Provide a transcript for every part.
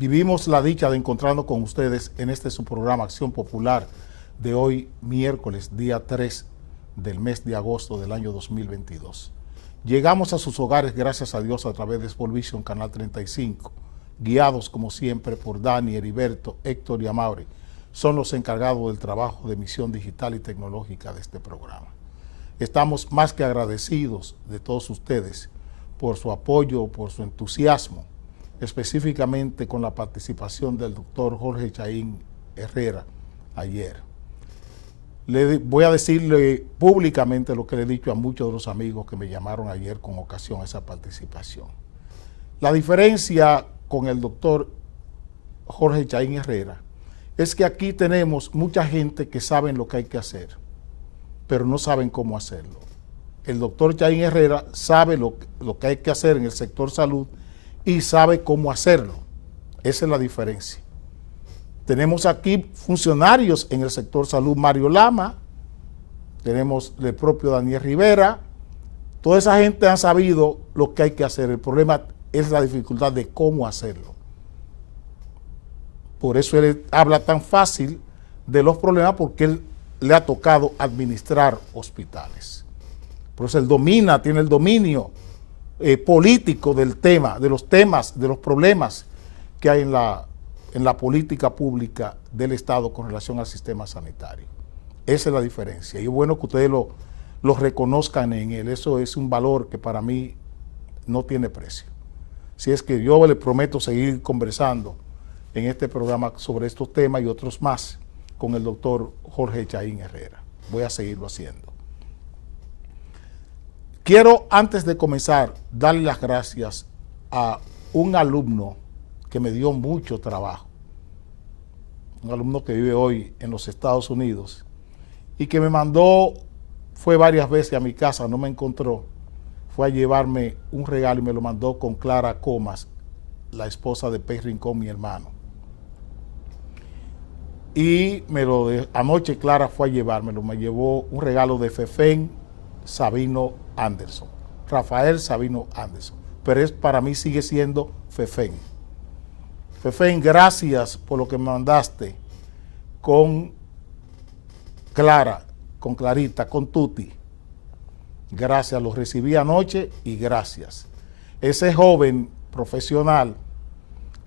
Vivimos la dicha de encontrarnos con ustedes en este su programa Acción Popular de hoy, miércoles, día 3 del mes de agosto del año 2022. Llegamos a sus hogares, gracias a Dios, a través de Sport Canal 35, guiados como siempre por Dani, Heriberto, Héctor y Amaury. Son los encargados del trabajo de emisión digital y tecnológica de este programa. Estamos más que agradecidos de todos ustedes por su apoyo, por su entusiasmo, específicamente con la participación del doctor Jorge Chaín Herrera ayer. Voy a decirle públicamente lo que le he dicho a muchos de los amigos que me llamaron ayer con ocasión a esa participación. La diferencia con el doctor Jorge Chaín Herrera es que aquí tenemos mucha gente que sabe lo que hay que hacer, pero no saben cómo hacerlo. El doctor Chaín Herrera sabe lo que hay que hacer en el sector salud y sabe cómo hacerlo. Esa es la diferencia. Tenemos aquí funcionarios en el sector salud, Mario Lama, tenemos el propio Daniel Rivera, toda esa gente ha sabido lo que hay que hacer. El problema es la dificultad de cómo hacerlo. Por eso él habla tan fácil de los problemas, porque él le ha tocado administrar hospitales. Por eso él tiene el dominio político del tema, de los temas, de los problemas que hay en la política pública del Estado con relación al sistema sanitario. Esa es la diferencia. Y es bueno que ustedes lo reconozcan en él. Eso es un valor que para mí no tiene precio. Si es que yo les prometo seguir conversando en este programa sobre estos temas y otros más con el doctor Jorge Chaín Herrera. Voy a seguirlo haciendo. Quiero, antes de comenzar, darle las gracias a un alumno que me dio mucho trabajo, un alumno que vive hoy en los Estados Unidos y que me mandó, fue varias veces a mi casa, no me encontró, fue a llevarme un regalo y me lo mandó con Clara Comas, la esposa de Pey Rincón, mi hermano. Y anoche Clara fue a llevármelo, me llevó un regalo de Fefén Sabino Anderson, Rafael Sabino Anderson, pero para mí sigue siendo Fefén. Fefén, gracias por lo que me mandaste con Clara, con Clarita, con Tuti. Gracias, lo recibí anoche y gracias. Ese joven profesional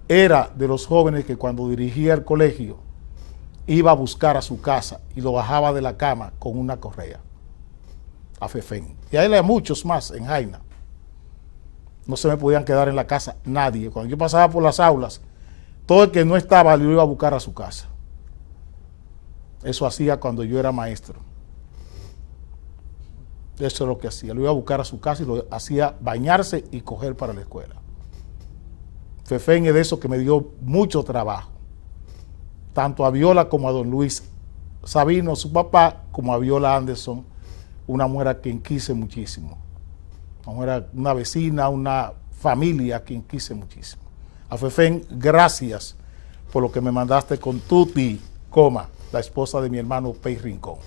era de los jóvenes que cuando dirigía el colegio iba a buscar a su casa y lo bajaba de la cama con una correa. A Fefén. Y a él hay muchos más en Jaina. No se me podían quedar en la casa nadie. Cuando yo pasaba por las aulas, todo el que no estaba lo iba a buscar a su casa. Eso hacía cuando yo era maestro. Eso es lo que hacía. Lo iba a buscar a su casa y lo hacía bañarse y coger para la escuela. Fefén es de eso que me dio mucho trabajo. Tanto a Viola como a don Luis Sabino, su papá, como a Viola Anderson, una mujer a quien quise muchísimo. Una vecina, una familia a quien quise muchísimo. A Fefén, gracias por lo que me mandaste con Tuti, la esposa de mi hermano Pey Rincón.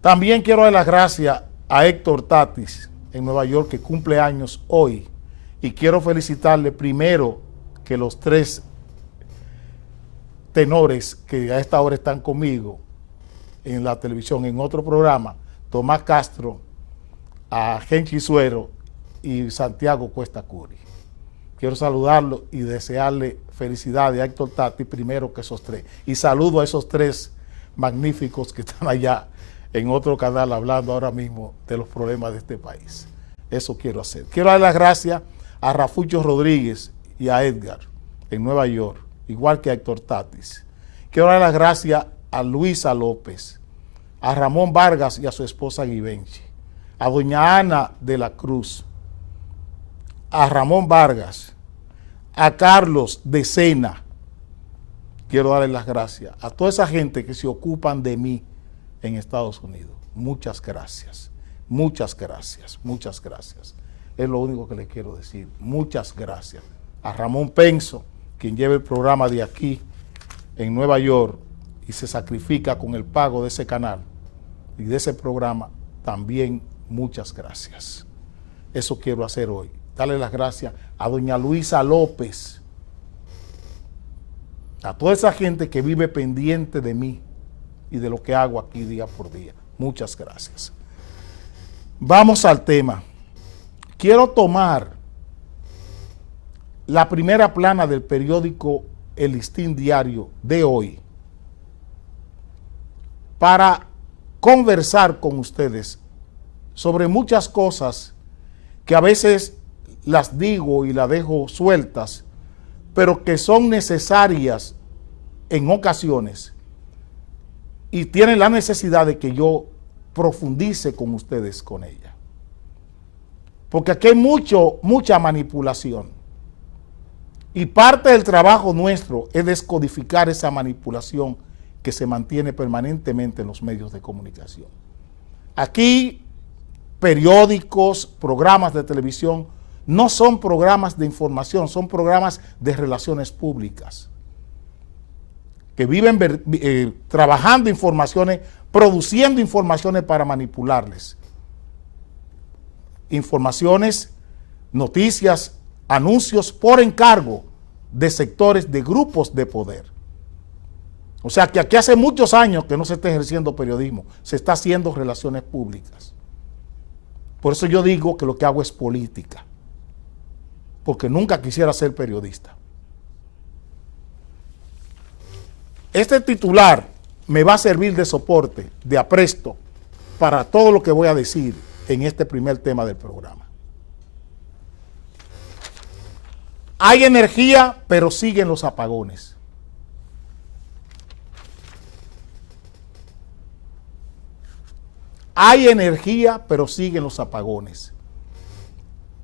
También quiero dar las gracias a Héctor Tatis en Nueva York, que cumple años hoy. Y quiero felicitarle primero que los tres tenores que a esta hora están conmigo en la televisión, en otro programa, Tomás Castro, a Genchi Suero y Santiago Cuesta Curi. Quiero saludarlo y desearle felicidades a Héctor Tati primero que esos tres. Y saludo a esos tres magníficos que están allá en otro canal hablando ahora mismo de los problemas de este país. Eso quiero hacer. Quiero dar las gracias a Rafucho Rodríguez y a Edgar en Nueva York, igual que a Héctor Tatis. Quiero dar las gracias a Luisa López, a Ramón Vargas y a su esposa Guivenchi, a doña Ana de la Cruz, a Ramón Vargas, a Carlos de Sena. Quiero darles las gracias a toda esa gente que se ocupan de mí en Estados Unidos. Muchas gracias, muchas gracias, muchas gracias. Es lo único que les quiero decir. Muchas gracias. A Ramón Penso, quien lleva el programa de aquí en Nueva York y se sacrifica con el pago de ese canal y de ese programa, también muchas gracias. Eso quiero hacer hoy. Darle las gracias a doña Luisa López, a toda esa gente que vive pendiente de mí y de lo que hago aquí día por día. Muchas gracias. Vamos al tema. Quiero tomar la primera plana del periódico El Listín Diario de hoy para conversar con ustedes sobre muchas cosas que a veces las digo y las dejo sueltas, pero que son necesarias en ocasiones y tienen la necesidad de que yo profundice con ustedes con ella. Porque aquí hay mucha manipulación. Y parte del trabajo nuestro es descodificar esa manipulación que se mantiene permanentemente en los medios de comunicación. Aquí, periódicos, programas de televisión, no son programas de información, son programas de relaciones públicas, que viven trabajando informaciones, produciendo informaciones para manipularles. Informaciones, noticias, anuncios por encargo de sectores, de grupos de poder. O sea que aquí hace muchos años que no se está ejerciendo periodismo, se está haciendo relaciones públicas. Por eso yo digo que lo que hago es política, porque nunca quisiera ser periodista. Este titular me va a servir de soporte, de apresto, para todo lo que voy a decir en este primer tema del programa. Hay energía, pero siguen los apagones. Hay energía, pero siguen los apagones.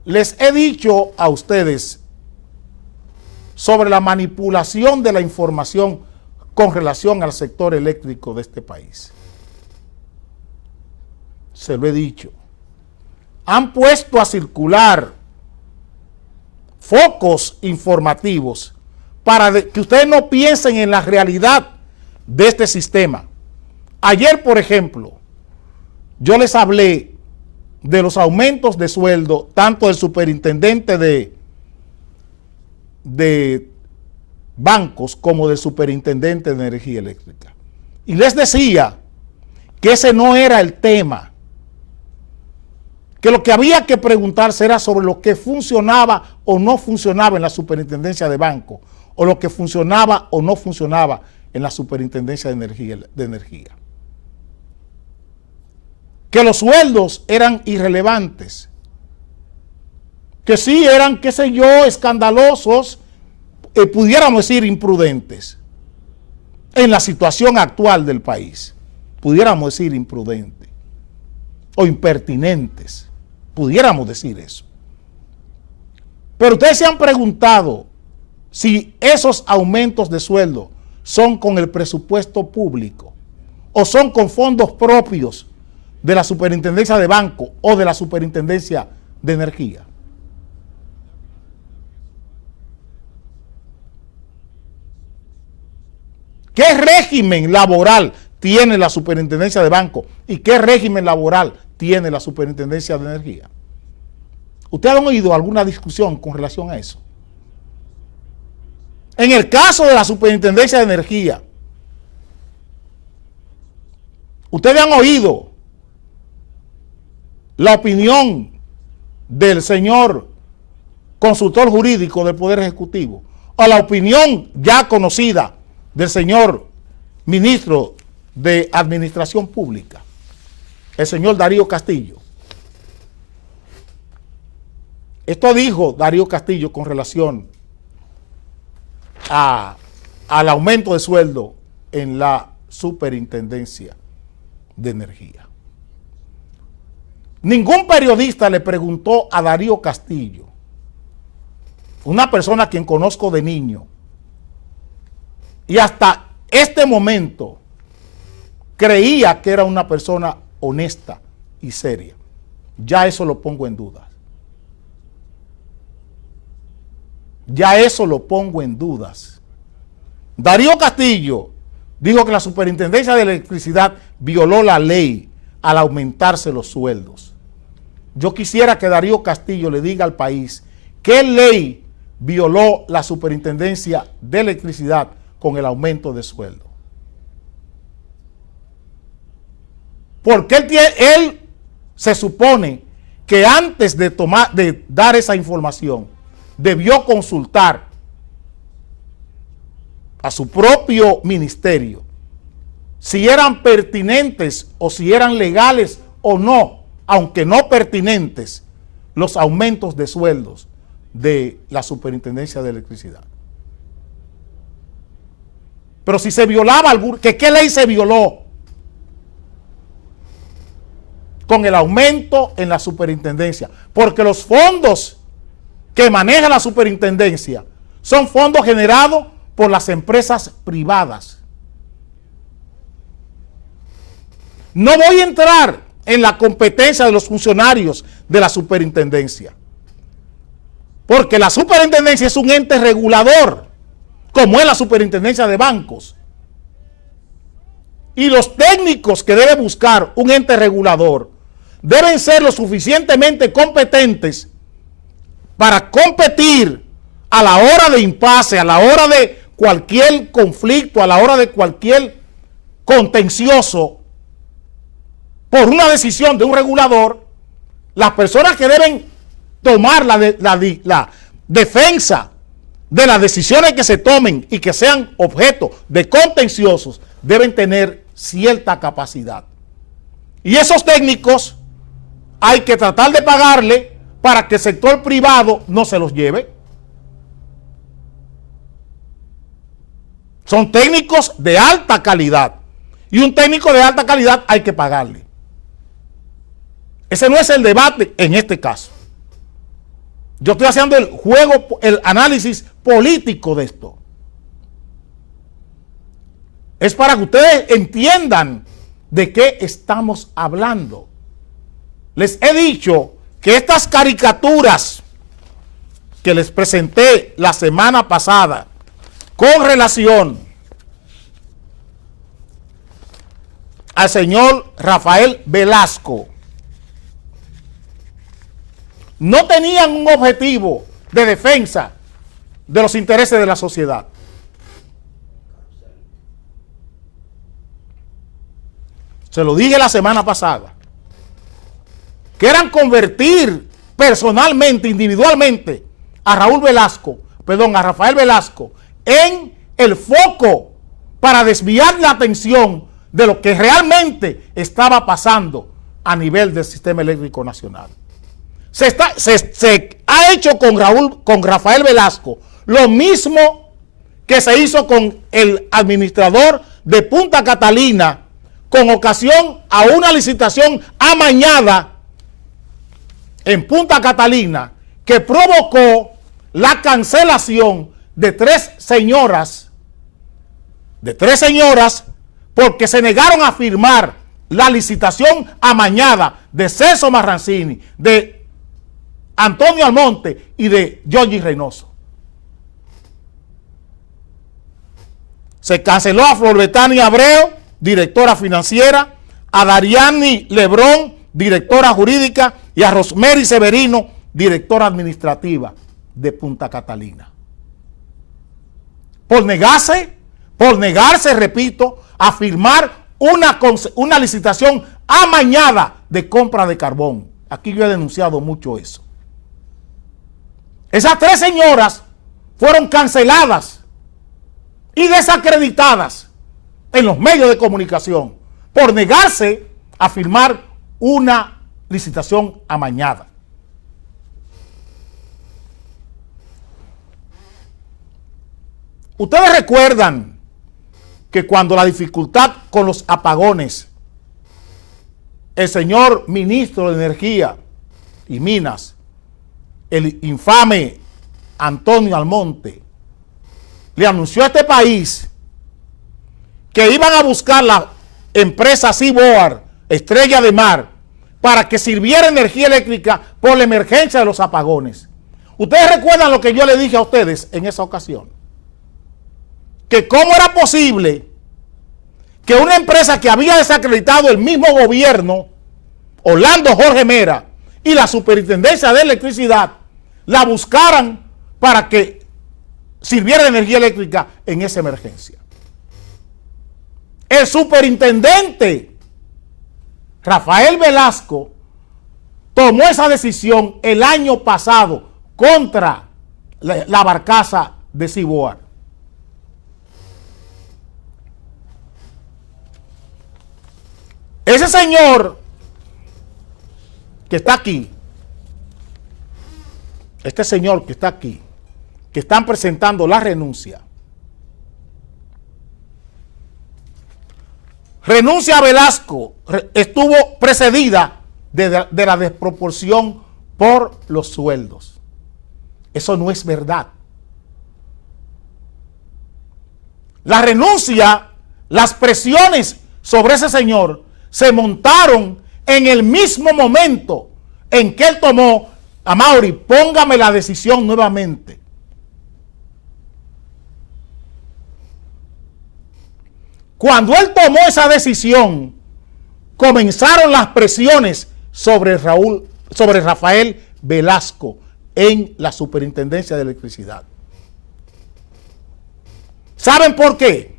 Les he dicho a ustedes sobre la manipulación de la información con relación al sector eléctrico de este país. Se lo he dicho. Han puesto a circular focos informativos para que ustedes no piensen en la realidad de este sistema. Ayer, por ejemplo, yo les hablé de los aumentos de sueldo, tanto del superintendente de bancos como del superintendente de energía eléctrica. Y les decía que ese no era el tema, que lo que había que preguntarse era sobre lo que funcionaba o no funcionaba en la superintendencia de banco, o lo que funcionaba o no funcionaba en la superintendencia de energía. Que los sueldos eran irrelevantes, que sí eran, qué sé yo, escandalosos, pudiéramos decir imprudentes, en la situación actual del país, pudiéramos decir imprudentes o impertinentes, pudiéramos decir eso. Pero ustedes se han preguntado si esos aumentos de sueldo son con el presupuesto público o son con fondos propios de la superintendencia de banco o de la superintendencia de energía. ¿Qué régimen laboral tiene la superintendencia de banco y qué régimen laboral tiene la superintendencia de energía? ¿Ustedes han oído alguna discusión con relación a eso? En el caso de la superintendencia de energía, ustedes han oído la opinión del señor consultor jurídico del Poder Ejecutivo o la opinión ya conocida del señor ministro de Administración Pública, el señor Darío Castillo. Esto dijo Darío Castillo con relación al aumento de sueldo en la superintendencia de energía. Ningún periodista le preguntó a Darío Castillo, una persona a quien conozco de niño, y hasta este momento creía que era una persona honesta y seria. Ya eso lo pongo en duda. Ya eso lo pongo en dudas. Darío Castillo dijo que la Superintendencia de Electricidad violó la ley al aumentarse los sueldos. Yo quisiera que Darío Castillo le diga al país qué ley violó la Superintendencia de Electricidad con el aumento de sueldo. Porque él se supone que antes de dar esa información, debió consultar a su propio ministerio si eran pertinentes o si eran legales o no, aunque no pertinentes, los aumentos de sueldos de la Superintendencia de Electricidad. Pero si se violaba ¿qué ley se violó con el aumento en la superintendencia? Porque los fondos que maneja la superintendencia son fondos generados por las empresas privadas. No voy a entrar en la competencia de los funcionarios de la superintendencia, porque la superintendencia es un ente regulador, como es la superintendencia de bancos. Y los técnicos que debe buscar un ente regulador deben ser lo suficientemente competentes para competir a la hora de impasse, a la hora de cualquier conflicto, a la hora de cualquier contencioso por una decisión de un regulador. Las personas que deben tomar la defensa de las decisiones que se tomen y que sean objeto de contenciosos deben tener cierta capacidad. Y esos técnicos hay que tratar de pagarle para que el sector privado no se los lleve. Son técnicos de alta calidad. Y un técnico de alta calidad hay que pagarle. Ese no es el debate en este caso. Yo estoy haciendo el análisis político de esto. Es para que ustedes entiendan de qué estamos hablando. Les he dicho que estas caricaturas que les presenté la semana pasada con relación al señor Rafael Velasco no tenían un objetivo de defensa de los intereses de la sociedad. Se lo dije la semana pasada, que eran convertir personalmente, individualmente, a Rafael Velasco, en el foco para desviar la atención de lo que realmente estaba pasando a nivel del sistema eléctrico nacional. Se ha hecho con Rafael Velasco lo mismo que se hizo con el administrador de Punta Catalina con ocasión a una licitación amañada en Punta Catalina que provocó la cancelación de tres señoras porque se negaron a firmar la licitación amañada de Celso Marrancini, de Antonio Almonte y de Georgie Reynoso. Se canceló a Flor Betania Abreu, directora financiera, a Dariani Lebrón, directora jurídica, y a Rosemary Severino, directora administrativa de Punta Catalina. Por negarse, repito, a firmar una licitación amañada de compra de carbón. Aquí yo he denunciado mucho eso. Esas tres señoras fueron canceladas y desacreditadas en los medios de comunicación por negarse a firmar una licitación amañada. Ustedes recuerdan que cuando la dificultad con los apagones, el señor ministro de Energía y Minas, el infame Antonio Almonte, le anunció a este país que iban a buscar la empresa Seaboard, Estrella de Mar, para que sirviera energía eléctrica por la emergencia de los apagones. ¿Ustedes recuerdan lo que yo le dije a ustedes en esa ocasión? Que cómo era posible que una empresa que había desacreditado el mismo gobierno, Orlando Jorge Mera, y la Superintendencia de Electricidad, la buscaran para que sirviera de energía eléctrica en esa emergencia. El superintendente Rafael Velasco tomó esa decisión el año pasado contra la barcaza de Ciboa. Ese señor que está aquí, este señor que está aquí, que están presentando la renuncia a Velasco, estuvo precedida de la desproporción por los sueldos. Eso no es verdad. La renuncia, las presiones sobre ese señor se montaron en el mismo momento en que él tomó: Amaury, póngame la decisión nuevamente. Cuando él tomó esa decisión, comenzaron las presiones sobre Rafael Velasco en la Superintendencia de Electricidad. ¿Saben por qué?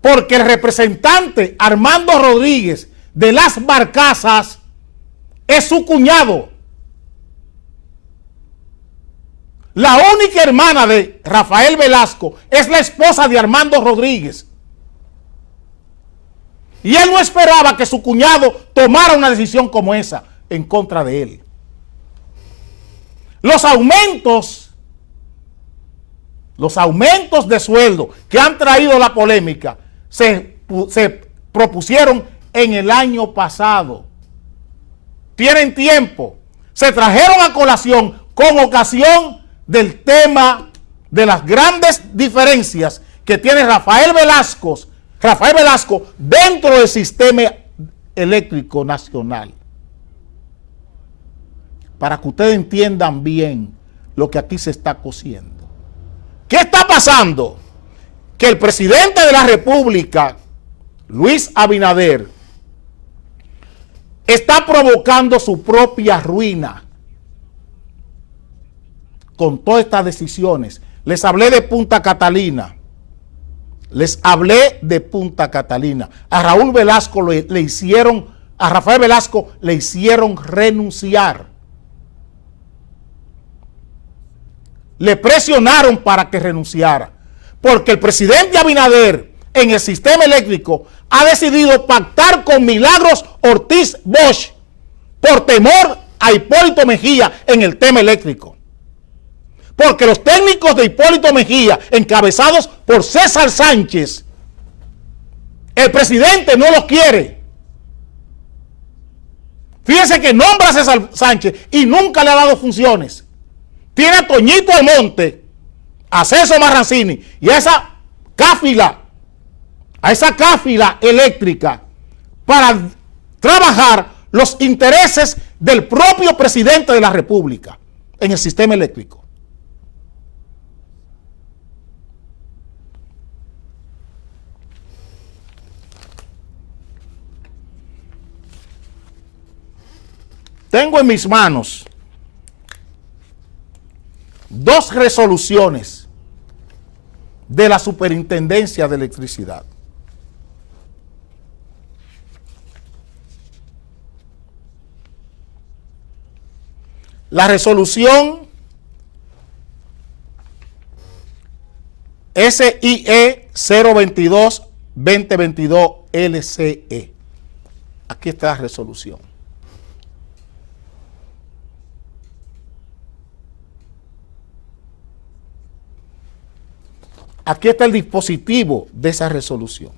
Porque el representante Armando Rodríguez de las barcazas es su cuñado. La única hermana de Rafael Velasco es la esposa de Armando Rodríguez. Y él no esperaba que su cuñado tomara una decisión como esa en contra de él. Los aumentos de sueldo que han traído la polémica se propusieron en el año pasado. Tienen tiempo. Se trajeron a colación con ocasión del tema de las grandes diferencias que tiene Rafael Velasco dentro del sistema eléctrico nacional. Para que ustedes entiendan bien lo que aquí se está cociendo. ¿Qué está pasando? Que el presidente de la República, Luis Abinader, está provocando su propia ruina con todas estas decisiones. Les hablé de Punta Catalina. A Raúl Velasco a Rafael Velasco le hicieron renunciar. Le presionaron para que renunciara. Porque el presidente Abinader en el sistema eléctrico ha decidido pactar con Milagros Ortiz Bosch por temor a Hipólito Mejía en el tema eléctrico. Porque los técnicos de Hipólito Mejía, encabezados por César Sánchez, el presidente no los quiere. Fíjense que nombra a César Sánchez y nunca le ha dado funciones. Tiene a Toñito Almonte, a Celso Marrancini y a esa cáfila eléctrica para trabajar los intereses del propio presidente de la República en el sistema eléctrico. Tengo en mis manos 2 resoluciones de la Superintendencia de Electricidad. La resolución SIE 022-2022 LCE. Aquí está la resolución. Aquí está el dispositivo de esa resolución.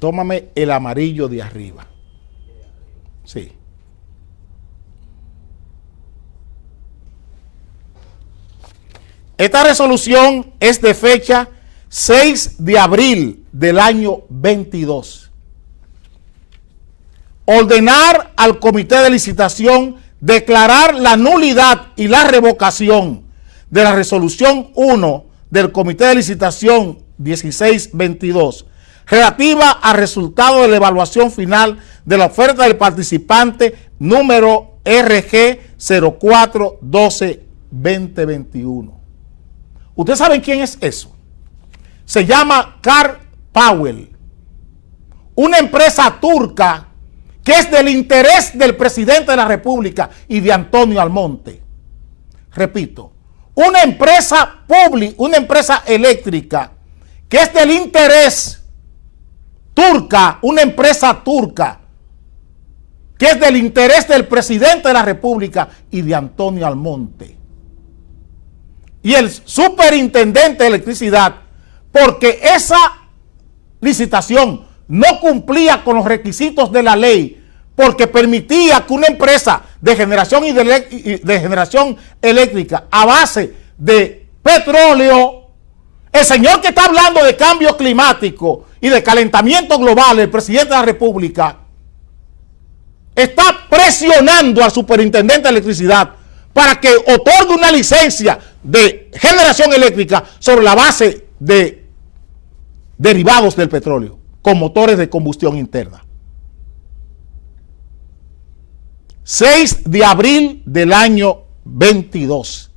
Tómame el amarillo de arriba. Sí. Esta resolución es de fecha 6 de abril del año 22. Ordenar al comité de licitación declarar la nulidad y la revocación de la resolución 1 del comité de licitación 1622, relativa al resultado de la evaluación final de la oferta del participante número RG 0412-2021. ¿Ustedes saben quién es eso? Se llama Car Powell, una empresa turca que es del interés del presidente de la República y de Antonio Almonte. Repito, una empresa pública, una empresa eléctrica que es del interés turca, una empresa turca que es del interés del presidente de la República y de Antonio Almonte. Y el superintendente de electricidad, porque esa licitación no cumplía con los requisitos de la ley, porque permitía que una empresa de generación eléctrica a base de petróleo, el señor que está hablando de cambio climático y de calentamiento global, el presidente de la República, está presionando al superintendente de electricidad para que otorgue una licencia de generación eléctrica sobre la base de derivados del petróleo, con motores de combustión interna. 6 de abril del año 22.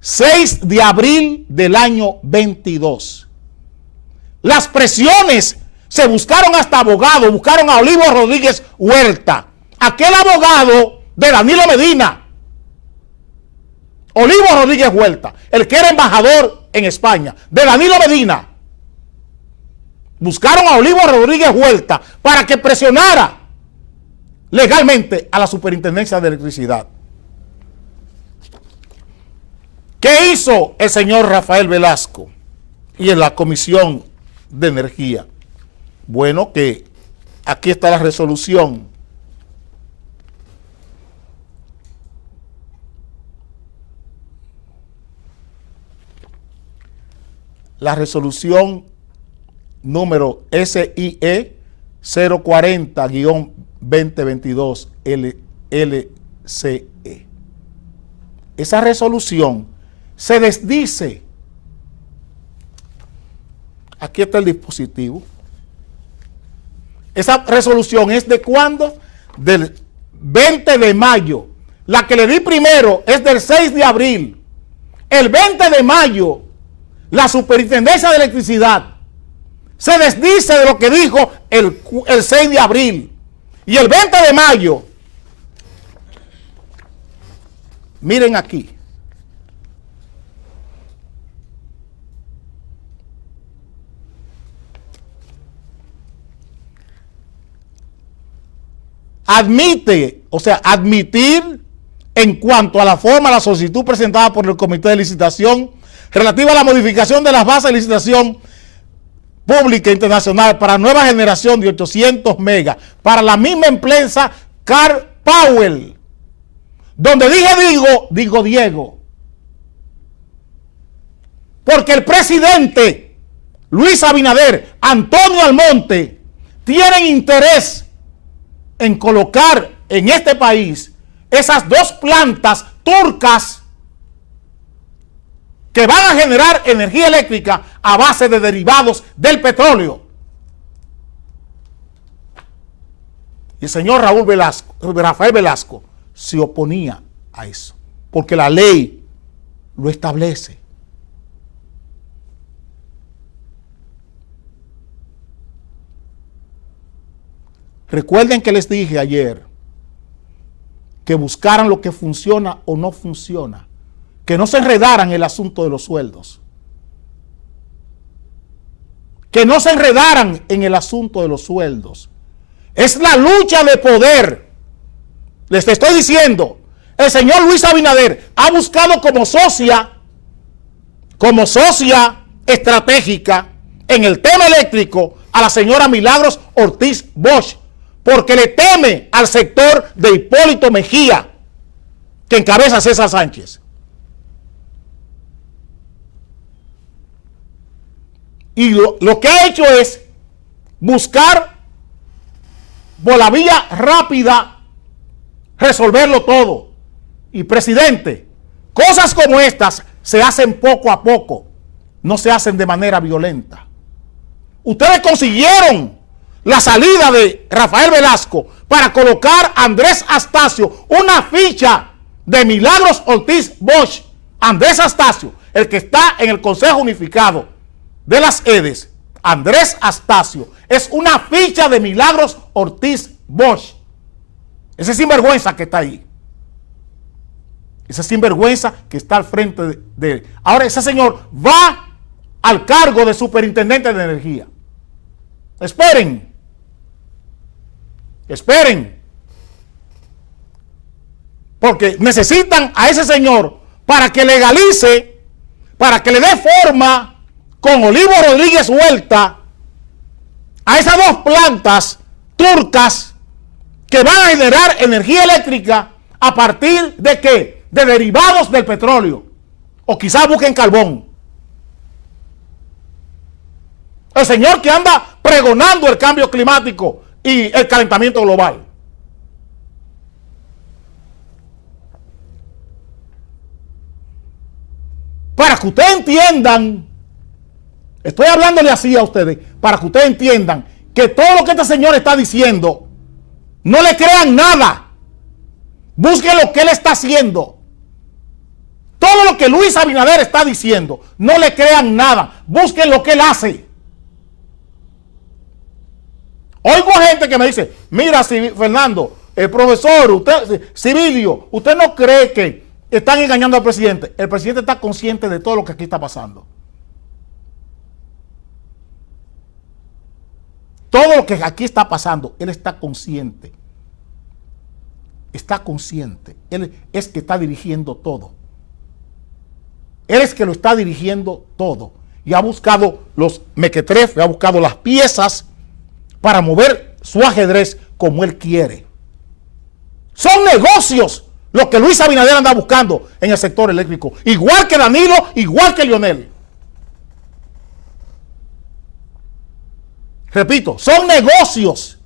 6 de abril del año 22. Las presiones, se buscaron hasta abogados, buscaron a Olivo Rodríguez Huerta, aquel abogado de Danilo Medina. Olivo Rodríguez Huerta, el que era embajador en España, de Danilo Medina. Buscaron a Olivo Rodríguez Huerta para que presionara legalmente a la Superintendencia de Electricidad. ¿Qué hizo el señor Rafael Velasco y en la Comisión de Energía? Bueno, que aquí está la resolución. La resolución número SIE 040-2022 LCE. Esa resolución se desdice. Aquí está el dispositivo. Esa resolución es de ¿cuándo? Del 20 de mayo. La que le di primero es del 6 de abril. El 20 de mayo, la Superintendencia de Electricidad se desdice de lo que dijo el 6 de abril. Y el 20 de mayo, miren aquí. Admite, o sea, admitir en cuanto a la forma de la solicitud presentada por el Comité de Licitación relativa a la modificación de las bases de licitación pública internacional para nueva generación de 800 megas para la misma empresa Car Powell, donde digo Diego, porque el presidente Luis Abinader, Antonio Almonte, tienen interés en colocar en este país esas dos plantas turcas que van a generar energía eléctrica a base de derivados del petróleo. Y el señor Rafael Velasco se oponía a eso, porque la ley lo establece. Recuerden que les dije ayer que buscaran lo que funciona o no funciona, que no se enredaran en el asunto de los sueldos, que no se enredaran en el asunto de los sueldos. Es la lucha de poder. Les estoy diciendo, el señor Luis Abinader ha buscado como socia estratégica en el tema eléctrico a la señora Milagros Ortiz Bosch, porque le teme al sector de Hipólito Mejía, que encabeza César Sánchez. Y lo que ha hecho es buscar por la vía rápida resolverlo todo. Y presidente, cosas como estas se hacen poco a poco, no se hacen de manera violenta. Ustedes consiguieron la salida de Rafael Velasco para colocar a Andrés Astacio, una ficha de Milagros Ortiz Bosch. Andrés Astacio, el que está en el Consejo Unificado de las EDES, Andrés Astacio, es una ficha de Milagros Ortiz Bosch. Ese sinvergüenza que está ahí. Ese sinvergüenza que está al frente de él. Ahora ese señor va al cargo de superintendente de energía. Esperen. Esperen. Porque necesitan a ese señor para que legalice, para que le dé forma con Olivo Rodríguez Huerta a esas dos plantas turcas que van a generar energía eléctrica a partir de ¿qué? De derivados del petróleo. O quizás busquen carbón. El señor que anda pregonando el cambio climático y el calentamiento global. Para que ustedes entiendan, estoy hablándole así a ustedes, para que ustedes entiendan que todo lo que este señor está diciendo, no le crean nada. Busquen lo que él está haciendo. Todo lo que Luis Abinader está diciendo, no le crean nada. Busquen lo que él hace. Oigo gente que me dice, mira, Fernando, el profesor, usted, Civilio, ¿usted no cree que están engañando al presidente? El presidente está consciente de todo lo que aquí está pasando. Todo lo que aquí está pasando, él está consciente. Está consciente. Él es que está dirigiendo todo. Él es que lo está dirigiendo todo. Y ha buscado los mequetrefes, ha buscado las piezas para mover su ajedrez como él quiere. Son negocios los que Luis Abinader anda buscando en el sector eléctrico. Igual que Danilo, igual que Leonel. Repito, son negocios.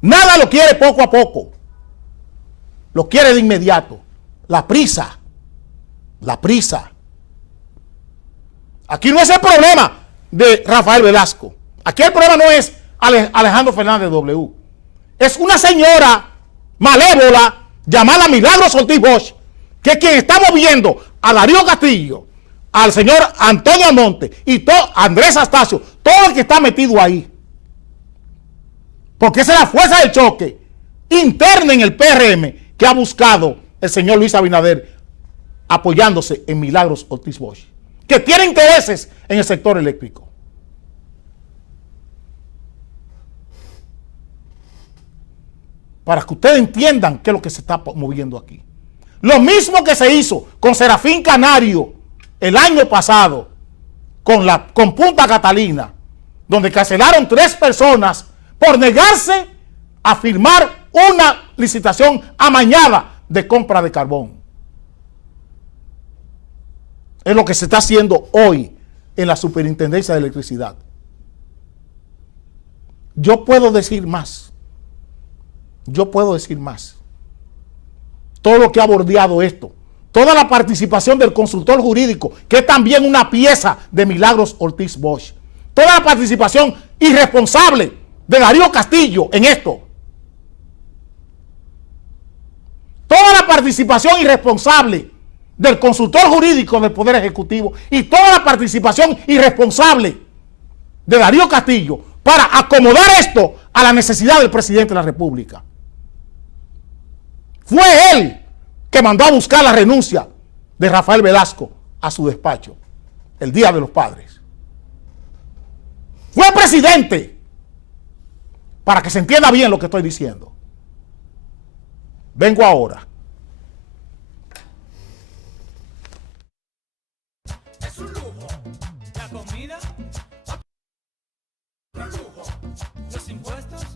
Nada lo quiere poco a poco. Lo quiere de inmediato. La prisa. La prisa. Aquí no es el problema de Rafael Velasco. Aquí el problema no es Alejandro Fernández W. Es una señora malévola llamada Milagros Ortiz Bosch, que es quien está moviendo a Darío Castillo, al señor Antonio Almonte y Andrés Astacio, todo el que está metido ahí. Porque esa es la fuerza del choque interna en el PRM que ha buscado el señor Luis Abinader apoyándose en Milagros Ortiz Bosch, que tiene intereses en el sector eléctrico. Para que ustedes entiendan qué es lo que se está moviendo aquí. Lo mismo que se hizo con Serafín Canario el año pasado, con Punta Catalina, donde cancelaron 3 personas por negarse a firmar una licitación amañada de compra de carbón. Es lo que se está haciendo hoy en la Superintendencia de Electricidad. Yo puedo decir más. Yo puedo decir más. Todo lo que ha bordeado esto. Toda la participación del consultor jurídico, que es también una pieza de Milagros Ortiz Bosch. Toda la participación irresponsable de Darío Castillo en esto. Toda la participación irresponsable del consultor jurídico del Poder Ejecutivo y toda la participación irresponsable de Darío Castillo para acomodar esto a la necesidad del presidente de la República. Fue él que mandó a buscar la renuncia de Rafael Velasco a su despacho el Día de los Padres. Fue presidente, para que se entienda bien lo que estoy diciendo. Vengo ahora. Es un lujo, la comida, un lujo, los impuestos,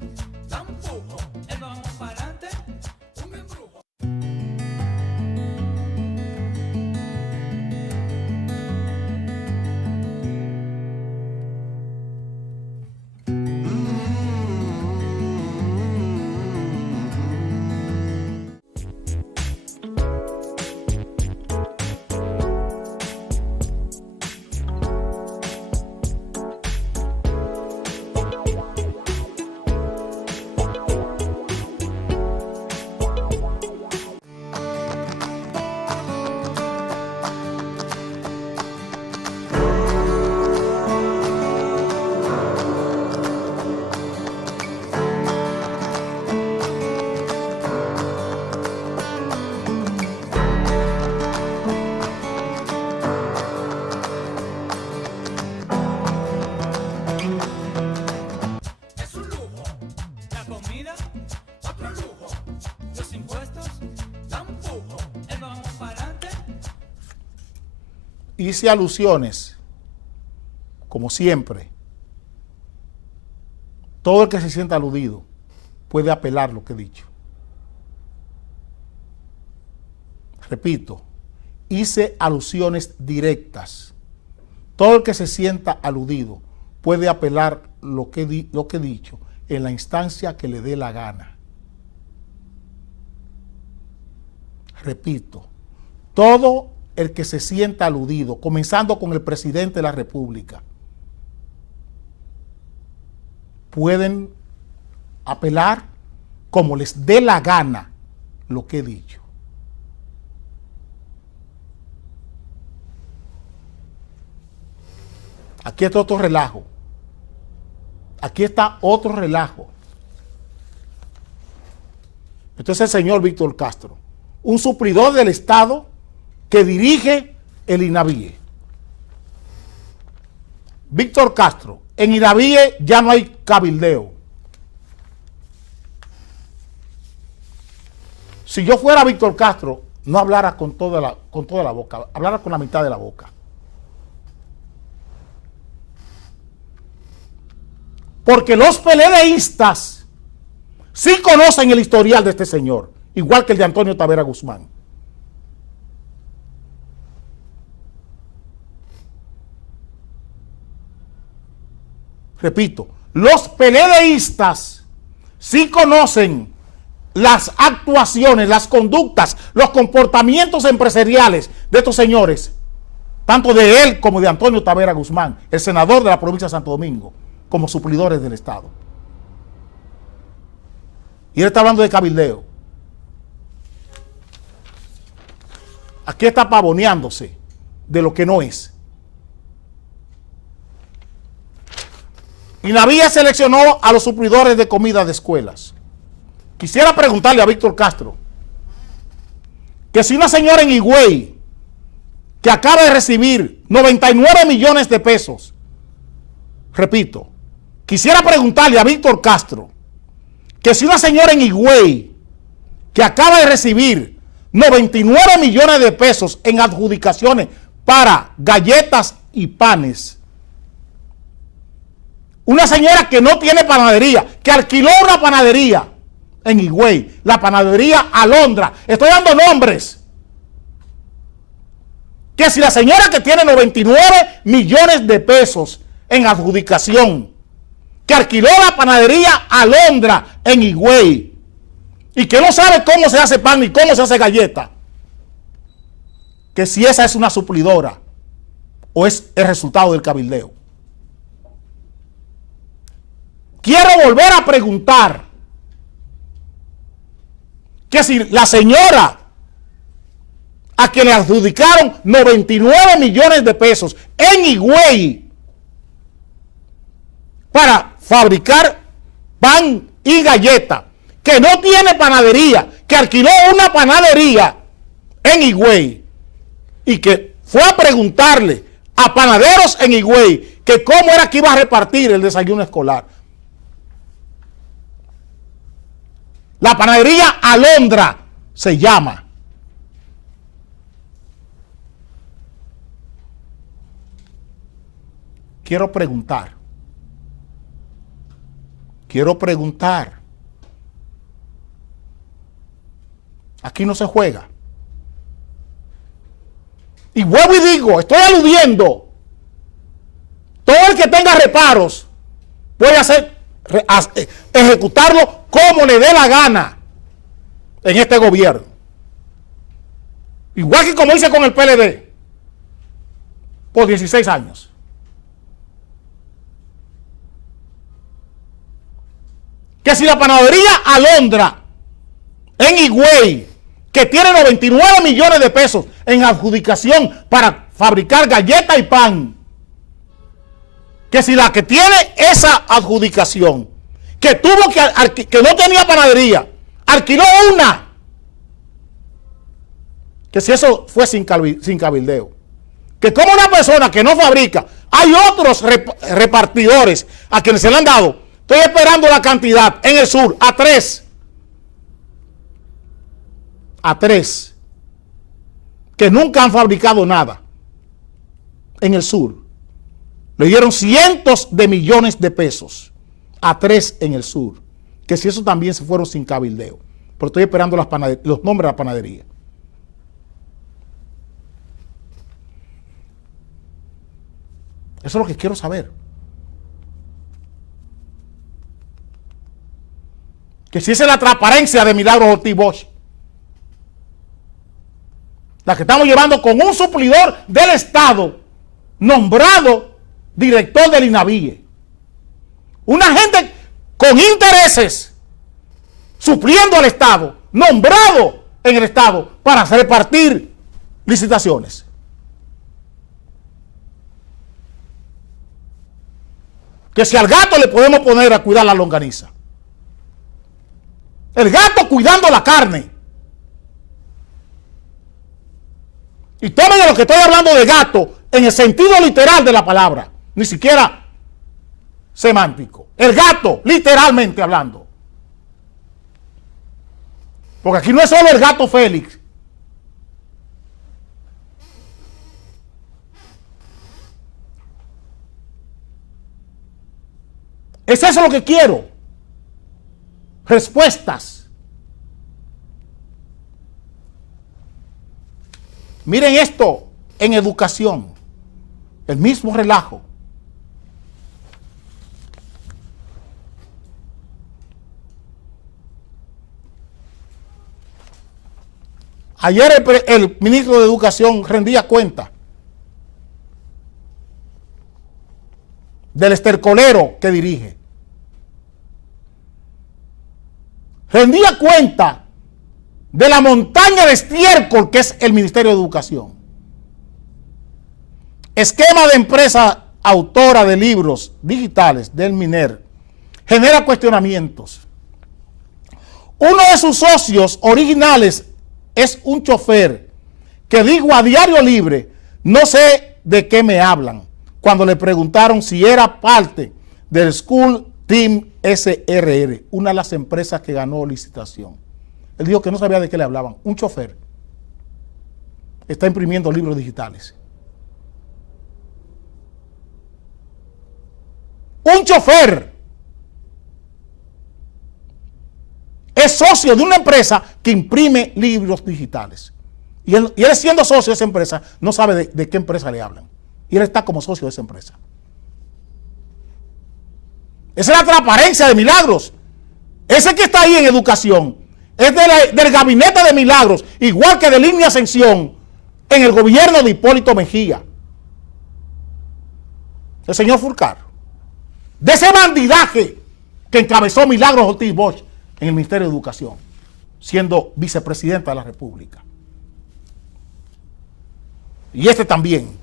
tampoco, el vamos para adelante, un embrujo. comida, otro lujo. Los impuestos dan pujo. El vamos para adelante. Hice alusiones, como siempre. Todo el que se sienta aludido puede apelar lo que he dicho. Repito, hice alusiones directas. Todo el que se sienta aludido puede apelar lo que he dicho en la instancia que le dé la gana. Repito, todo el que se sienta aludido, comenzando con el presidente de la República, pueden apelar como les dé la gana lo que he dicho. Aquí está otro relajo. Aquí está otro relajo. Entonces el señor Víctor Castro, un suplidor del Estado que dirige el INAVIE. Víctor Castro, en INAVIE ya no hay cabildeo. Si yo fuera Víctor Castro, no hablara con toda la boca, hablara con la mitad de la boca. Porque los PLDistas sí conocen el historial de este señor, igual que el de Antonio Tavera Guzmán. Repito, los PLDistas sí conocen las actuaciones, las conductas, los comportamientos empresariales de estos señores, tanto de él como de Antonio Tavera Guzmán, el senador de la provincia de Santo Domingo, como suplidores del Estado. Y él está hablando de cabildeo. Aquí está pavoneándose de lo que no es. INAVIE seleccionó a los suplidores de comida de escuelas. Quisiera preguntarle a Víctor Castro que si una señora en Higüey que acaba de recibir 99 millones de pesos, repito, quisiera preguntarle a Víctor Castro que si una señora en Higüey que acaba de recibir 99 millones de pesos en adjudicaciones para galletas y panes, una señora que no tiene panadería, que alquiló una panadería en Higüey, la panadería Alondra, estoy dando nombres, que si la señora que tiene 99 millones de pesos en adjudicación, que alquiló la panadería Alondra en Higüey, y que no sabe cómo se hace pan ni cómo se hace galleta, que si esa es una suplidora o es el resultado del cabildeo. Quiero volver a preguntar que si la señora a quien le adjudicaron 99 millones de pesos en Higüey para fabricar pan y galleta, que no tiene panadería, que alquiló una panadería en Higüey y que fue a preguntarle a panaderos en Higüey que cómo era que iba a repartir el desayuno escolar. La panadería Alondra se llama. Quiero preguntar. Aquí no se juega. Y vuelvo y digo, estoy aludiendo. Todo el que tenga reparos puede ejecutarlo como le dé la gana en este gobierno. Igual que como hice con el PLD por 16 años. Que si la panadería Alondra en Higüey, que tiene 99 millones de pesos en adjudicación para fabricar galletas y pan, que si la que tiene esa adjudicación, que tuvo que no tenía panadería, alquiló una, que si eso fue sin cabildeo, que como una persona que no fabrica, hay otros repartidores a quienes se le han dado Estoy esperando la cantidad en el sur, a 3. A 3. Que nunca han fabricado nada. En el sur. Le dieron cientos de millones de pesos. A 3 en el sur. Que si eso también se fueron sin cabildeo. Pero estoy esperando los nombres de la panadería. Eso es lo que quiero saber. Que si esa es la transparencia de Milagros Ortiz Bosch, la que estamos llevando con un suplidor del Estado, nombrado director del INAVIE. Una gente con intereses, supliendo al Estado, nombrado en el Estado para repartir licitaciones. Que si al gato le podemos poner a cuidar la longaniza. El gato cuidando la carne. Y tomen de lo que estoy hablando de gato en el sentido literal de la palabra. Ni siquiera semántico. El gato, literalmente hablando. Porque aquí no es solo el gato Félix. ¿Es eso lo que quiero? Respuestas. Miren esto en educación. El mismo relajo. Ayer el ministro de Educación rendía cuenta del estercolero que dirige. Rendía cuenta de la montaña de estiércol que es el Ministerio de Educación. Esquema de empresa autora de libros digitales del MINER genera cuestionamientos. Uno de sus socios originales es un chofer que dijo a Diario Libre, no sé de qué me hablan, cuando le preguntaron si era parte del School Team SRR, una de las empresas que ganó licitación. Él dijo que no sabía de qué le hablaban. Un chofer está imprimiendo libros digitales. Un chofer es socio de una empresa que imprime libros digitales. Y él siendo socio de esa empresa, no sabe de qué empresa le hablan. Y él está como socio de esa empresa. Esa es la transparencia de Milagros. Ese que está ahí en educación es del gabinete de Milagros, igual que de Línea Ascensión en el gobierno de Hipólito Mejía. El señor Fulcar. De ese bandidaje que encabezó Milagros Ortiz Bosch en el Ministerio de Educación, siendo vicepresidenta de la República. Y este también.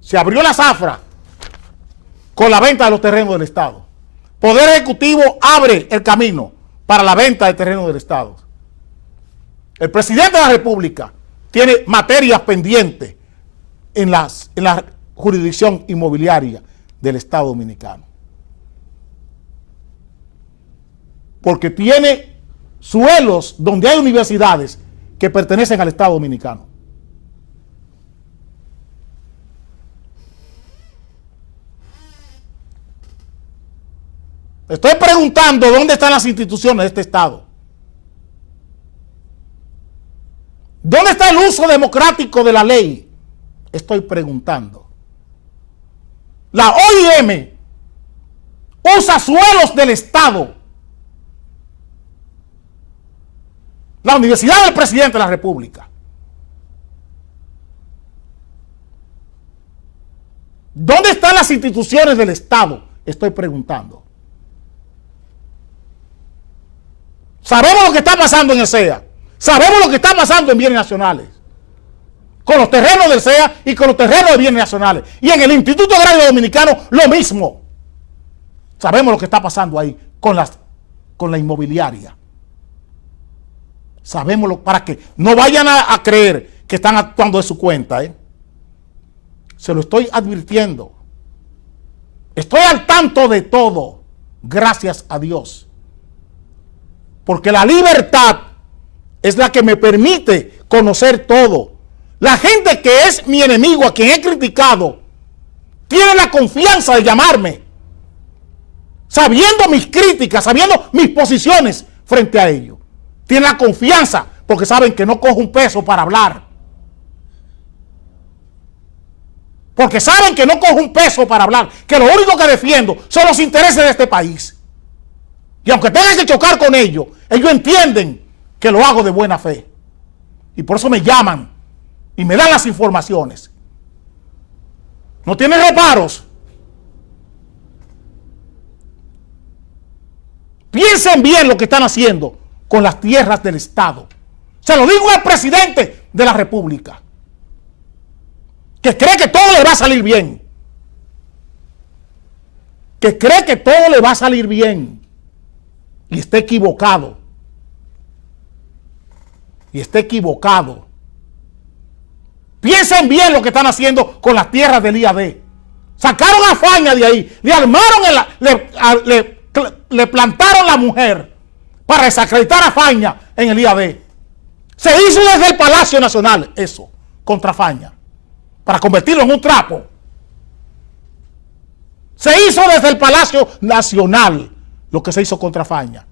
Se abrió la zafra con la venta de los terrenos del Estado. Poder Ejecutivo abre el camino para la venta de terrenos del Estado. El presidente de la República tiene materias pendientes en la jurisdicción inmobiliaria del Estado Dominicano. Porque tiene suelos donde hay universidades que pertenecen al Estado Dominicano. Estoy preguntando dónde están las instituciones de este Estado. ¿Dónde está el uso democrático de la ley? Estoy preguntando. La OIM usa suelos del Estado. La Universidad del Presidente de la República. ¿Dónde están las instituciones del Estado? Estoy preguntando. Sabemos lo que está pasando en el CEA. Sabemos lo que está pasando en bienes nacionales. Con los terrenos del CEA y con los terrenos de bienes nacionales. Y en el Instituto Agrario Dominicano, lo mismo. Sabemos lo que está pasando ahí con la inmobiliaria. Sabemos para que no vayan a creer que están actuando de su cuenta. Se lo estoy advirtiendo. Estoy al tanto de todo, gracias a Dios. Porque la libertad es la que me permite conocer todo. La gente que es mi enemigo, a quien he criticado, tiene la confianza de llamarme, sabiendo mis críticas, sabiendo mis posiciones frente a ellos. Tienen la confianza porque saben que no cojo un peso para hablar. Porque saben que no cojo un peso para hablar, que lo único que defiendo son los intereses de este país. Y aunque tengan que chocar con ellos, ellos entienden que lo hago de buena fe. Y por eso me llaman y me dan las informaciones. No tienen reparos. Piensen bien lo que están haciendo con las tierras del Estado. Se lo digo al presidente de la República, que cree que todo le va a salir bien. Que cree que todo le va a salir bien. Y está equivocado. Y está equivocado. Piensen bien lo que están haciendo con las tierras del IAD. Sacaron a Faña de ahí. Le armaron, le plantaron la mujer para desacreditar a Faña en el IAD. Se hizo desde el Palacio Nacional eso, contra Faña, para convertirlo en un trapo. Se hizo desde el Palacio Nacional lo que se hizo contra Faña,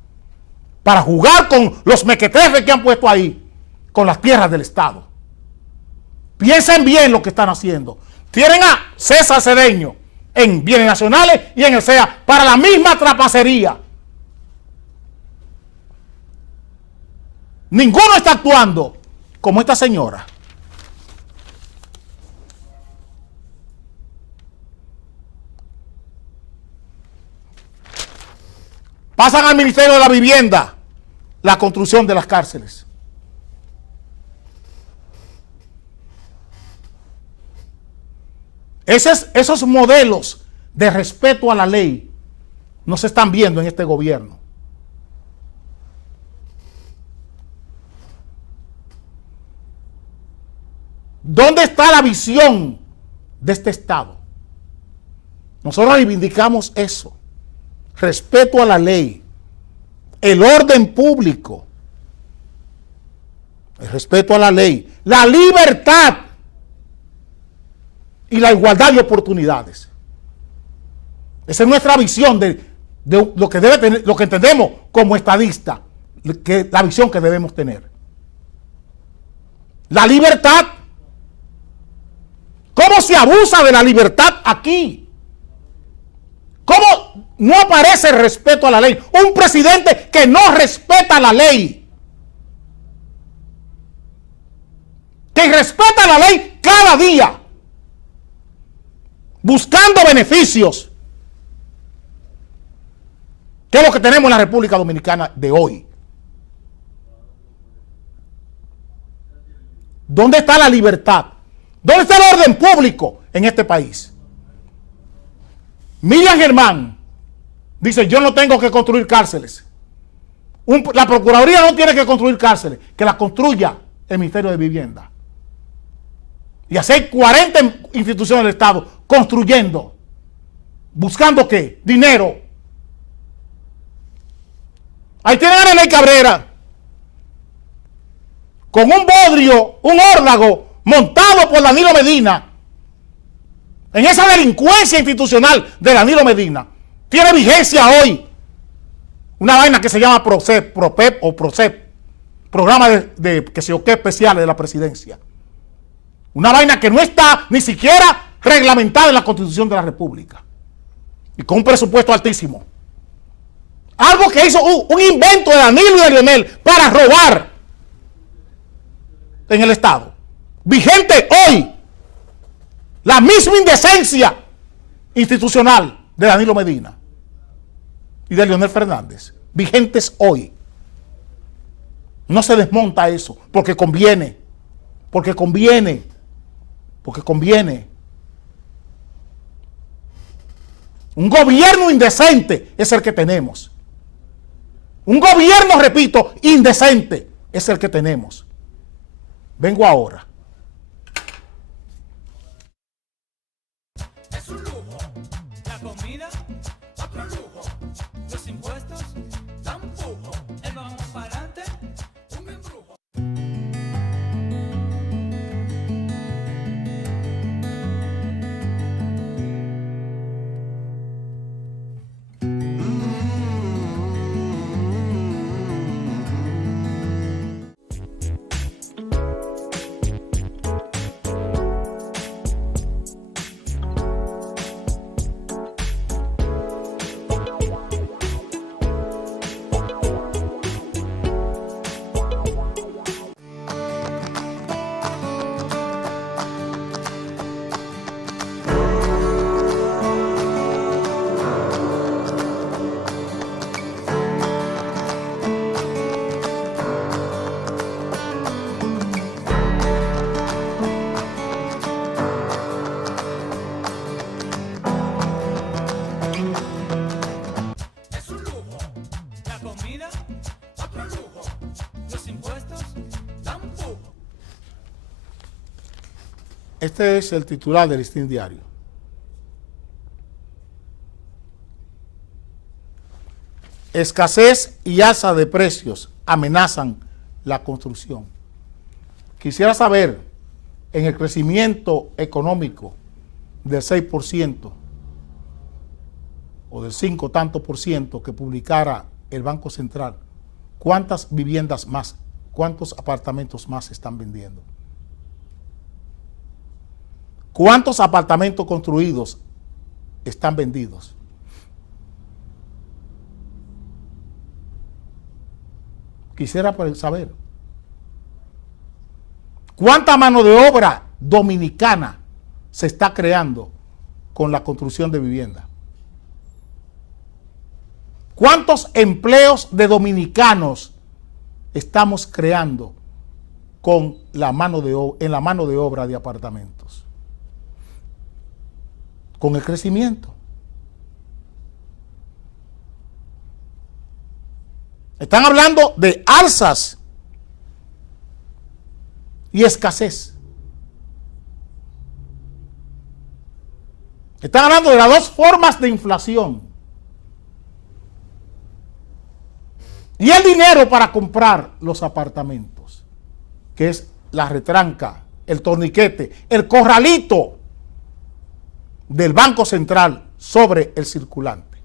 para jugar con los mequetrefes que han puesto ahí, con las tierras del Estado. Piensen bien lo que están haciendo. Tienen a César Cedeño en bienes nacionales y en el SEA para la misma trapacería. Ninguno está actuando como esta señora. Pasan al Ministerio de la Vivienda la construcción de las cárceles. Esos modelos de respeto a la ley no se están viendo en este gobierno. ¿Dónde está la visión de este Estado? Nosotros reivindicamos eso. Respeto a la ley, el orden público, el respeto a la ley, la libertad y la igualdad de oportunidades. Esa es nuestra visión de lo que debe tener, lo que entendemos como estadista, la visión que debemos tener. La libertad. ¿Cómo se abusa de la libertad aquí? ¿Cómo no aparece el respeto a la ley? Un presidente que no respeta la ley. Que respeta la ley cada día. Buscando beneficios. ¿Qué es lo que tenemos en la República Dominicana de hoy? ¿Dónde está la libertad? ¿Dónde está el orden público en este país? Miriam Germán dice: yo no tengo que construir cárceles. La Procuraduría no tiene que construir cárceles, que las construya el Ministerio de Vivienda. Y hacer 40 instituciones del Estado construyendo. ¿Buscando qué? Dinero. Ahí tienen a René Cabrera con un bodrio, un órdago montado por Danilo Medina, en esa delincuencia institucional de Danilo Medina. Tiene vigencia hoy una vaina que se llama PROCEP, programa de que se qué especiales de la presidencia. Una vaina que no está ni siquiera reglamentada en la Constitución de la República. Y con un presupuesto altísimo. Algo que hizo un invento de Danilo y de Leonel para robar en el Estado. Vigente hoy. La misma indecencia institucional de Danilo Medina y de Leonel Fernández. Vigentes hoy. No se desmonta eso porque conviene. Porque conviene. Porque conviene. Un gobierno indecente es el que tenemos. Un gobierno, repito, indecente es el que tenemos. Vengo ahora. comida, otro lujo. Los impuestos dan pujo. El vamos para adelante, un embrujo. Este es el titular del Listín Diario. Escasez y alza de precios amenazan la construcción. Quisiera saber, en el crecimiento económico del 6% o del 5 tanto por ciento que publicara el Banco Central, ¿cuántas viviendas más, cuántos apartamentos más se están vendiendo? ¿Cuántos apartamentos construidos están vendidos? Quisiera saber. ¿Cuánta mano de obra dominicana se está creando con la construcción de vivienda? ¿Cuántos empleos de dominicanos estamos creando con la mano de en la mano de obra de apartamentos? Con el crecimiento. Están hablando de alzas y escasez. Están hablando de las dos formas de inflación. Y el dinero para comprar los apartamentos, que es la retranca, el torniquete, el corralito del Banco Central sobre el circulante.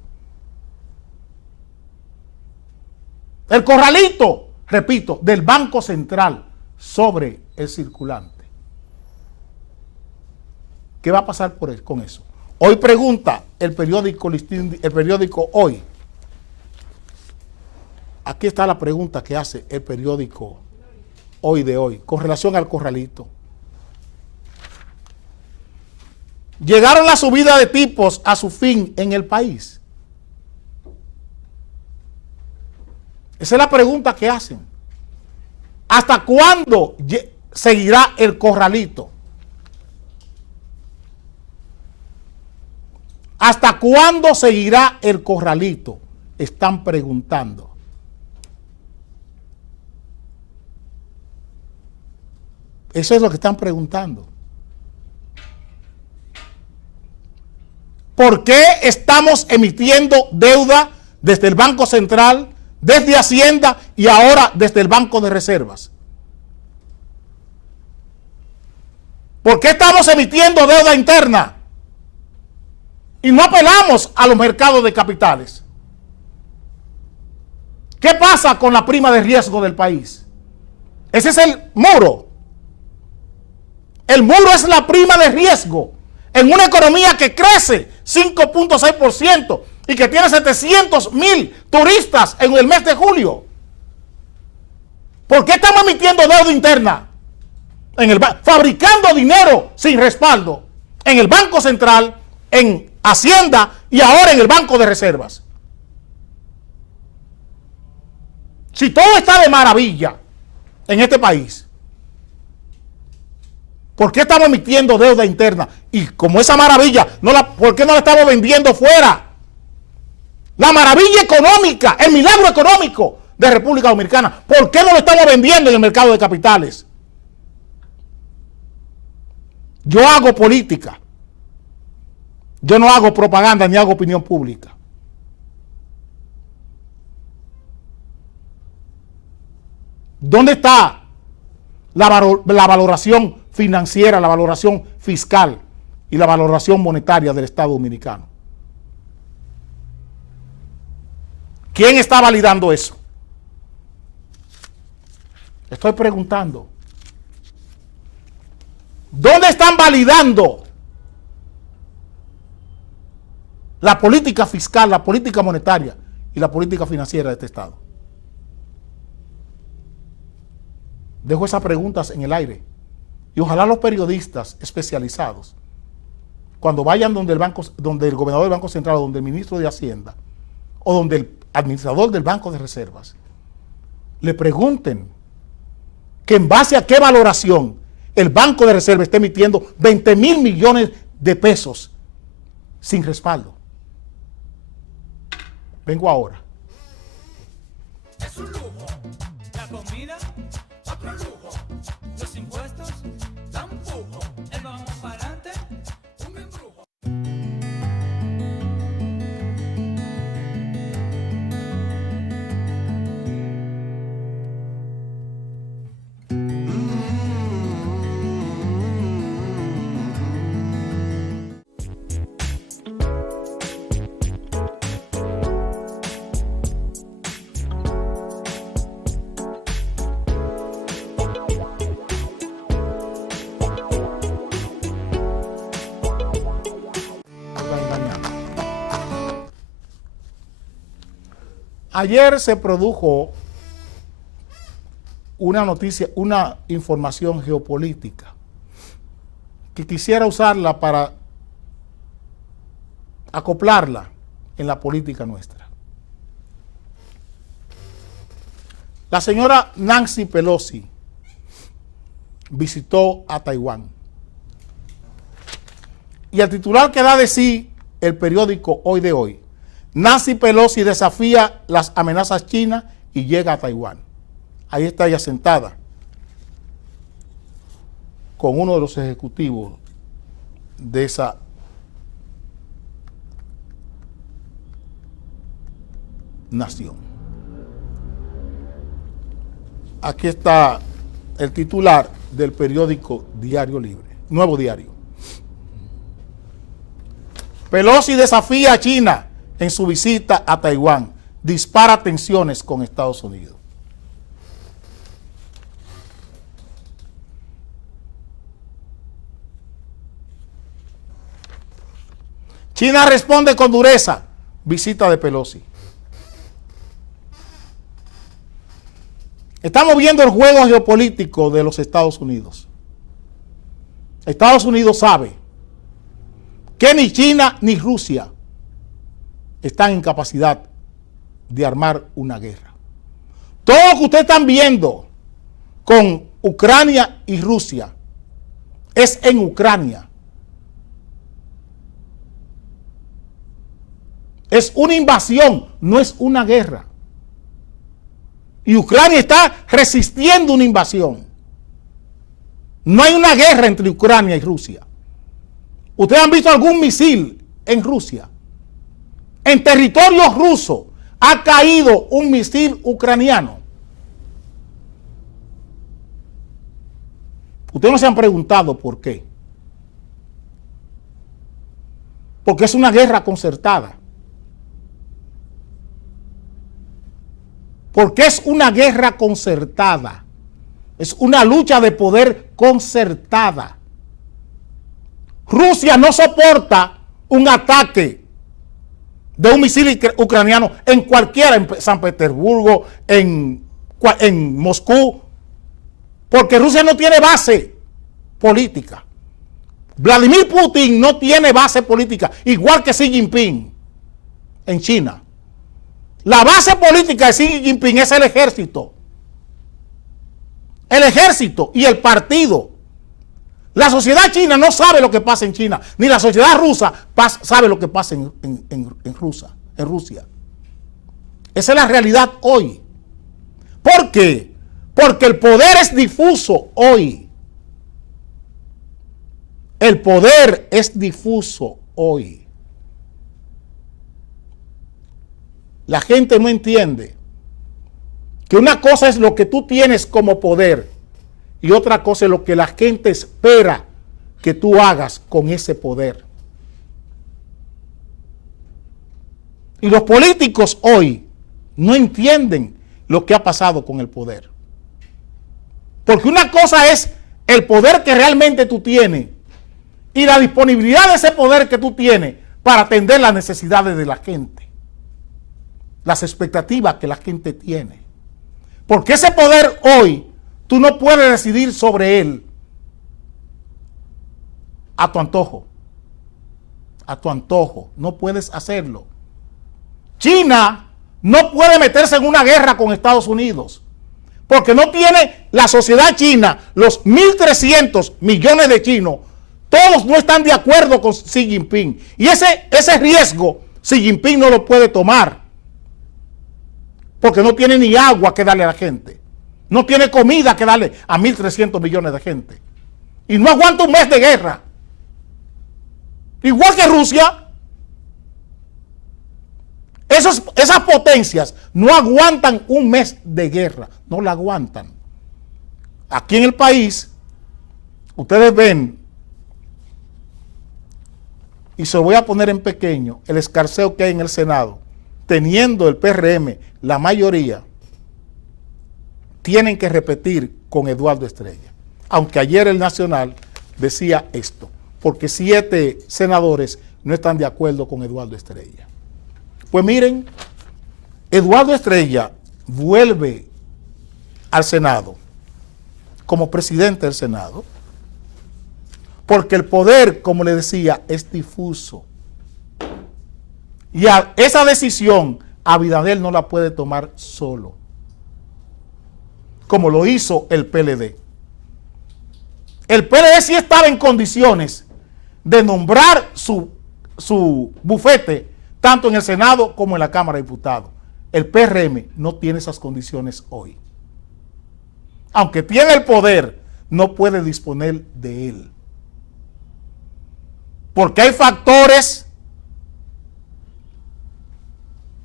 El corralito, repito, del Banco Central sobre el circulante. ¿Qué va a pasar con eso? Hoy pregunta el periódico Hoy. Aquí está la pregunta que hace el periódico Hoy de hoy, con relación al corralito. ¿Llegaron la subida de tipos a su fin en el país? Esa es la pregunta que hacen. ¿Hasta cuándo seguirá el corralito? ¿Hasta cuándo seguirá el corralito? Están preguntando. Eso es lo que están preguntando. ¿Por qué estamos emitiendo deuda desde el Banco Central, desde Hacienda y ahora desde el Banco de Reservas? ¿Por qué estamos emitiendo deuda interna y no apelamos a los mercados de capitales? ¿Qué pasa con la prima de riesgo del país? Ese es el muro. El muro es la prima de riesgo en una economía que crece 5.6% y que tiene 700,000 turistas en el mes de julio. ¿Por qué estamos emitiendo deuda interna? Fabricando dinero sin respaldo en el Banco Central, en Hacienda y ahora en el Banco de Reservas. Si todo está de maravilla en este país, ¿por qué estamos emitiendo deuda interna? Y como esa maravilla, ¿por qué no la estamos vendiendo fuera? La maravilla económica, el milagro económico de República Dominicana, ¿por qué no lo estamos vendiendo en el mercado de capitales? Yo hago política. Yo no hago propaganda ni hago opinión pública. ¿Dónde está la valoración financiera, la valoración fiscal y la valoración monetaria del Estado Dominicano? ¿Quién está validando eso? Estoy preguntando. ¿Dónde están validando la política fiscal, la política monetaria y la política financiera de este Estado? Dejo esas preguntas en el aire y ojalá los periodistas especializados, cuando vayan donde el gobernador del Banco Central, donde el ministro de Hacienda o donde el administrador del Banco de Reservas, le pregunten que en base a qué valoración el Banco de Reserva está emitiendo 20,000 millones de pesos sin respaldo. Vengo ahora. Es un lujo. La comida, otro lujo. Los impuestos dan pujo. El vamos para adelante, un embrujo. Ayer se produjo una noticia, una información geopolítica que quisiera usarla para acoplarla en la política nuestra. La señora Nancy Pelosi visitó a Taiwán. Y el titular que da de sí el periódico Hoy de Hoy: Nancy Pelosi desafía las amenazas chinas y llega a Taiwán. Ahí está ella sentada con uno de los ejecutivos de esa nación. Aquí está el titular del periódico Diario Libre, Nuevo Diario. Pelosi desafía a China en su visita a Taiwán, dispara tensiones con Estados Unidos. China responde con dureza, visita de Pelosi. Estamos viendo el juego geopolítico de los Estados Unidos. Estados Unidos sabe que ni China ni Rusia están en capacidad de armar una guerra. Todo lo que ustedes están viendo con Ucrania y Rusia es en Ucrania. Es una invasión, no es una guerra. Y Ucrania está resistiendo una invasión. No hay una guerra entre Ucrania y Rusia. ¿Ustedes han visto algún misil en Rusia? En territorio ruso ha caído un misil ucraniano. Ustedes no se han preguntado por qué. Porque es una guerra concertada. Porque es una guerra concertada. Es una lucha de poder concertada. Rusia no soporta un ataque de un misil ucraniano en cualquiera, en San Petersburgo, en Moscú, porque Rusia no tiene base política. Vladimir Putin no tiene base política, igual que Xi Jinping en China. La base política de Xi Jinping es el ejército. El ejército y el partido. La sociedad china no sabe lo que pasa en China, ni la sociedad rusa sabe lo que pasa en Rusia. Esa es la realidad hoy. ¿Por qué? Porque el poder es difuso hoy. El poder es difuso hoy. la gente no entiende que una cosa es lo que tú tienes como poder y otra cosa es lo que la gente espera que tú hagas con ese poder. Y los políticos hoy no entienden lo que ha pasado con el poder. Porque una cosa es el poder que realmente tú tienes y la disponibilidad de ese poder que tú tienes para atender las necesidades de la gente, las expectativas que la gente tiene. Porque ese poder hoy tú no puedes decidir sobre él a tu antojo. A tu antojo, no puedes hacerlo. China no puede meterse en una guerra con Estados Unidos porque no tiene la sociedad china, los 1.300 millones de chinos, todos no están de acuerdo con Xi Jinping. Y ese riesgo Xi Jinping no lo puede tomar porque no tiene ni agua que darle a la gente. No tiene comida que darle a 1.300 millones de gente. Y no aguanta un mes de guerra. Igual que Rusia. Esas potencias no aguantan un mes de guerra. No la aguantan. Aquí en el país, ustedes ven, y se lo voy a poner en pequeño, el escarceo que hay en el Senado, teniendo el PRM la mayoría, tienen que repetir con Eduardo Estrella. Aunque ayer el Nacional decía esto, porque 7 senadores no están de acuerdo con Eduardo Estrella. Pues miren, Eduardo Estrella vuelve al Senado como presidente del Senado, porque el poder, como le decía, es difuso. Y esa decisión Abinader no la puede tomar solo, como lo hizo el PLD. El PLD sí estaba en condiciones de nombrar su bufete, tanto en el Senado como en la Cámara de Diputados. El PRM no tiene esas condiciones hoy. Aunque tiene el poder, no puede disponer de él. Porque hay factores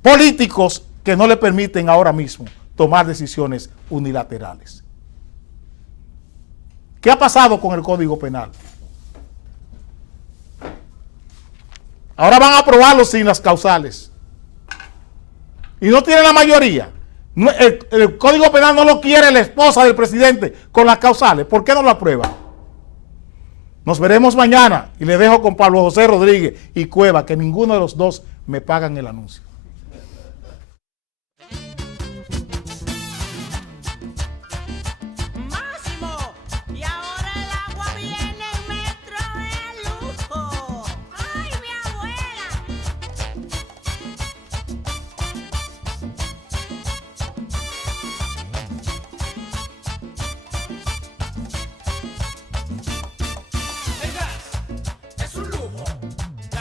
políticos que no le permiten ahora mismo tomar decisiones unilaterales. ¿Qué ha pasado con el Código Penal? Ahora van a aprobarlo sin las causales. Y no tiene la mayoría. El Código Penal no lo quiere la esposa del presidente con las causales. ¿Por qué no lo aprueba? Nos veremos mañana y le dejo con Pablo José Rodríguez y Cueva, que ninguno de los dos me pagan el anuncio.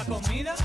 Comida